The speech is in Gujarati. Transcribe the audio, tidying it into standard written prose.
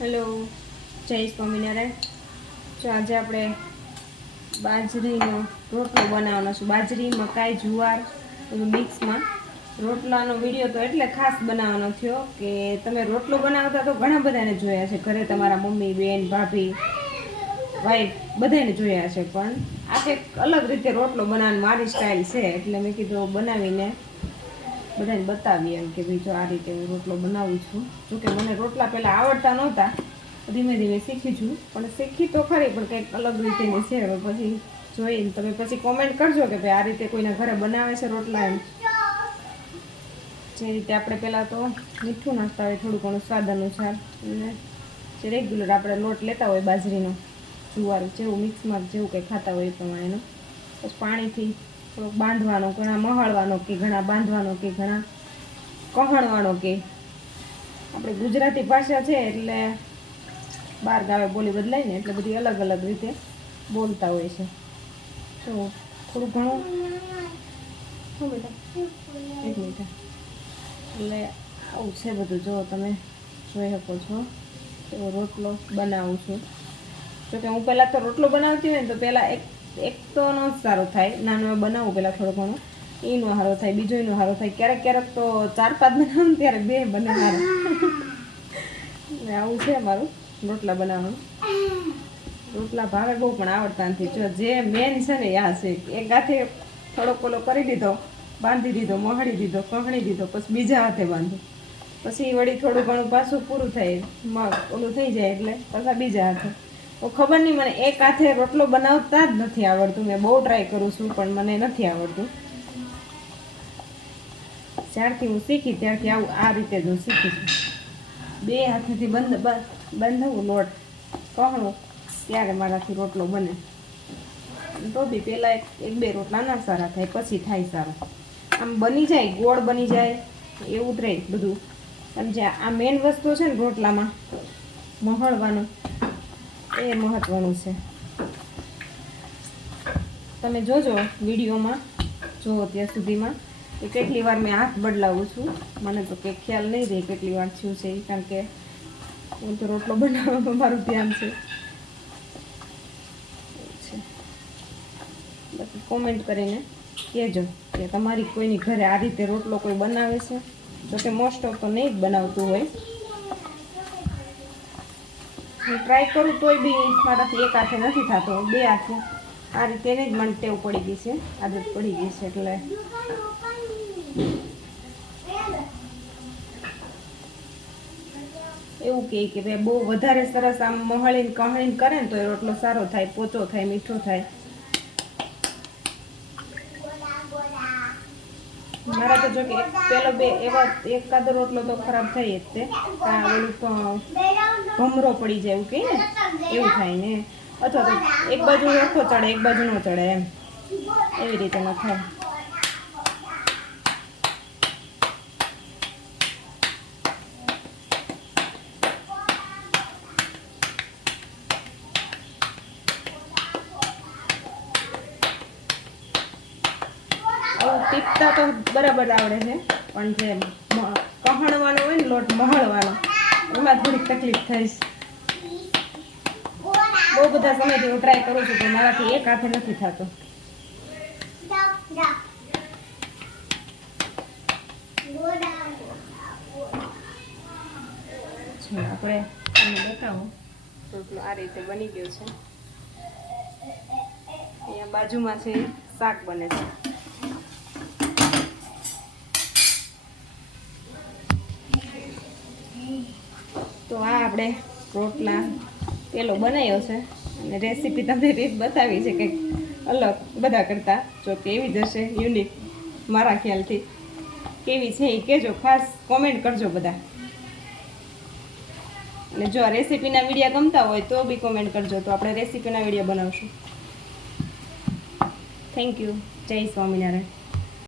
હેલો, જય સ્વામિનારાયણ. જો આજે આપણે બાજરીનો રોટલો બનાવવાનો છે. બાજરી, મકાઈ, જુવાર બધું મિક્સમાં રોટલાનો વિડીયો તો એટલે ખાસ બનાવવાનો થયો કે તમે રોટલો બનાવતા તો ઘણા બધાને જોયા છે ઘરે, તમારા મમ્મી, બેન, ભાભી, વાઈફ બધાને જોયા છે, પણ આ કંઈક અલગ રીતે રોટલો બનાવવાની મારી સ્ટાઇલ છે એટલે મેં કીધું બનાવીને બધાને બતાવીએ એમ કે ભાઈ જો આ રીતે હું રોટલો બનાવું છું. જોકે મને રોટલા પહેલાં આવડતા નહોતા, ધીમે ધીમે શીખી છું, પણ શીખી તો ખરી પણ કંઈક અલગ રીતેની છે. હવે પછી જોઈને તમે પછી કોમેન્ટ કરજો કે ભાઈ આ રીતે કોઈના ઘરે બનાવે છે રોટલા એમ. જે રીતે આપણે પહેલાં તો મીઠું નાખતા હોય થોડું ઘણું સ્વાદ અનુસાર, અને જે રેગ્યુલર આપણે લોટ લેતા હોય બાજરીનો, જુવાર જેવું મિક્સમાં જેવું કંઈ ખાતા હોય એ પ્રમાણેનો, પછી પાણીથી થોડોક બાંધવાનો, ઘણા મહાળવાનો કે ઘણા બાંધવાનો કે ઘણા કહણવાનો, કે આપણે ગુજરાતી ભાષા છે એટલે બાર ગાવે બોલી બદલાય ને એટલે બધી અલગ અલગ રીતે બોલતા હોય છે. તો થોડું ઘણું શું બેટા એક મિનિટ, એટલે આવું છે બધું. જો તમે જોઈ શકો છો એવો રોટલો બનાવું છું. જોકે હું પહેલાં તો રોટલો બનાવતી હોય ને તો પહેલાં એક તો ન સારો થાય, નાનો બનાવું પહેલાં થોડો ઘણો, એનો સારો થાય, બીજો એનો સારો થાય, ક્યારેક ક્યારેક તો 4-5 બનાવું ત્યારે 2 બને સારા. આવું છે મારું રોટલા બનાવવાનું. રોટલા ભાવે બહુ પણ આવડતા નથી. જો જે મેન છે ને આ છે, એક હાથે થોડોક ઓલો કરી દીધો, બાંધી દીધો, મોહળી દીધો, કહણી દીધો, પછી બીજા હાથે બાંધો, પછી વળી થોડું ઘણું પાછું પૂરું થાય, ઓલું થઈ જાય એટલે પાછા બીજા હાથે. તો ખબર નહીં, મને એક હાથે રોટલો બનાવતા જ નથી આવડતું. મેં બહુ ટ્રાય કરું છું પણ મને નથી આવડતું. જ્યારથી હું શીખી ત્યારથી આવું આ રીતે જ હું શીખી છું. 2 હાથેથી બંધાવું લોટ, કહણું, ત્યારે મારાથી રોટલો બને. તો બી પહેલાં 1-2 રોટલા ના સારા થાય, પછી થાય સારું. આમ બની જાય, ગોળ બની જાય એવું જ રહે બધું. સમજે આ મેઇન વસ્તુ છે ને રોટલામાં મહળવાનું, એ મહત્ત્વનું છે. તમે જોજો વિડીયોમાં, જુઓ ત્યાં સુધીમાં કે કેટલી વાર મેં હાથ બદલાવું છું. મને તો કંઈ ખ્યાલ નહીં રહે કેટલી વાર થયું છે, કારણ કે હું તો રોટલો બનાવવામાં મારું ધ્યાન છે. બાકી કોમેન્ટ કરીને કહેજો કે તમારી કોઈની ઘરે આ રીતે રોટલો કોઈ બનાવે છે. જોકે મોસ્ટ ઓફ તો નહીં જ બનાવતું હોય. હું ટ્રાય કરું તોય બી મારાથી એક હાથે નથી થતો, 2 હાથે આ રીતે એને જ મને ટેવ પડી ગઈ છે, આદત પડી ગઈ છે. એટલે એવું કહે કે ભાઈ બહુ વધારે સરસ આમ મહળીને કહણીને કરે ને તો એ રોટલો સારો થાય, પોચો થાય, મીઠો થાય. મારા તો જો કે પેલો 2 એવા એકાદો રોટલો તો ખરાબ થઈ જ તે, ઓલું ભમરો પડી જાય એવું કહે ને, એવું થાય ને, અથવા તો એક બાજુ સરખો ચડે એક બાજુ ન ચડે એમ, એવી રીતે ન થાય. ટીપતા તો બરાબર આવડે છે, પણ જે કહણવાનો હોય ને લોટ, મહળવાનો, એમાં થોડીક તકલીફ થાય છે. બહુ બધા સમયથી હું ટ્રાય કરું છું પણ મારાથી એક હાથે નથી થતો. આપણે બતાવો રોટલો આ રીતે બની ગયો છે. અહીંયા બાજુમાં છે શાક બને છે. તો આ આપણે રોટલા પેલો બનાવ્યો છે, અને રેસીપી તમને રીત બતાવી છે કંઈક અલગ બધા કરતાં. જો કે એવી જ હશે, યુનિક મારા ખ્યાલથી. કેવી છે એ કહેજો, ખાસ કોમેન્ટ કરજો બધા. અને જો આ રેસીપીના વિડીયો ગમતા હોય તો બી કોમેન્ટ કરજો, તો આપણે રેસીપીના વિડીયો બનાવશું. Thank you. જય સ્વામિનારાયણ.